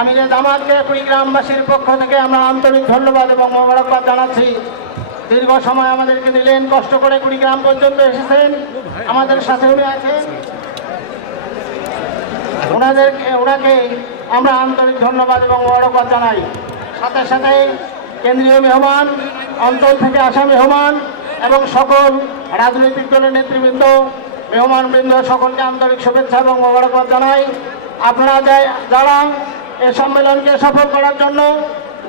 আমি জামাতকে কুড়িগ্রামবাসীর পক্ষ থেকে আমরা আন্তরিক ধন্যবাদ এবং মোবারকবাদ জানাচ্ছি। দীর্ঘ সময় আমাদেরকে দিলেন, কষ্ট করে কুড়িগ্রাম পর্যন্ত এসেছেন, আমাদের সাথে উনি আছেন। ওনাদেরকে, ওনাকে আমরা আন্তরিক ধন্যবাদ এবং মোবারকবাদ জানাই। সাথে সাথে কেন্দ্রীয় মেহমান, অঞ্চল থেকে আসা মেহমান এবং সকল রাজনৈতিক দলের নেতৃবৃন্দ, মেহমানবৃন্দ, সকলকে আন্তরিক শুভেচ্ছা এবং মোবারকবাদ জানাই। আপনারা যারা এই সম্মেলনকে সফল করার জন্য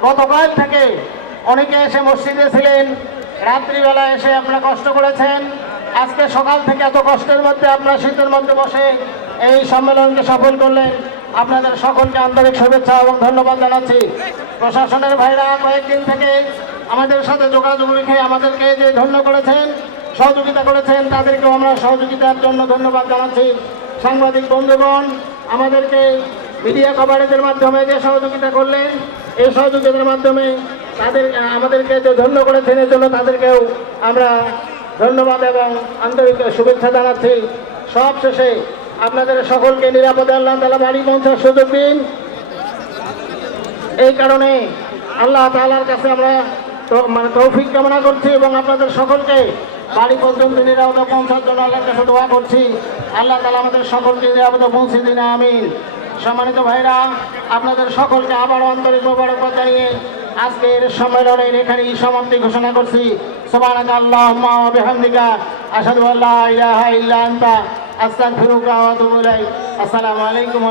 গতকাল থেকে অনেকে এসে মসজিদে ছিলেন, রাত্রিবেলা এসে আপনারা কষ্ট করেছেন। আজকে সকাল থেকে এত কষ্টের মধ্যে আপনারা শীতের মধ্যে বসে এই সম্মেলনকে সফল করলেন। আপনাদের সকলকে আন্তরিক শুভেচ্ছা এবং ধন্যবাদ জানাচ্ছি। প্রশাসনের ভাইরা, কয়েকদিন থেকে আমাদের সাথে যোগাযোগ রেখে আমাদেরকে যে ধন্য করেছেন, সহযোগিতা করেছেন, তাদেরকেও আমরা সহযোগিতার জন্য ধন্যবাদ জানাচ্ছি। সাংবাদিক বন্ধুগণ, আমাদেরকে মিডিয়া কভারেজের মাধ্যমে যে সহযোগিতা করলেন, এই সহযোগিতার মাধ্যমে তাদের আমাদেরকে যে ধন্য করেছেন এর জন্য তাদেরকেও আমরা ধন্যবাদ এবং আন্তরিক শুভেচ্ছা জানাচ্ছি। সব শেষে আপনাদের সকলকে নিরাপদে আল্লাহ তালা বাড়ি পৌঁছার সুযোগ দিন। এই কারণে আল্লাহ তাআলার কাছে আমরা মানে তৌফিক কামনা করছি এবং আপনাদের সকলকে বাড়ি পর্যন্ত নিরাপদে পৌঁছার জন্য আল্লাহর কাছে দোয়া করছি। আল্লাহ তালা আমাদের সকলকে নিরাপদে পৌঁছে দিন, আমিন। সম্মানিত ভাইরা, আপনাদের সকলকে আবার আন্তরিক মোবারকবাদ জানিয়ে আজকের সম্মেলনের এখানে সমাপ্তি ঘোষণা করছি। আসসালামাইকুম রহমতুল্লাহ ওয়া বিহামদিকা, আশহাদু আল্লা ইলাহা ইল্লা আনতা, আস্তাগফিরুকা ওয়া আতুবু ইলাইক। আসসালামু আলাইকুম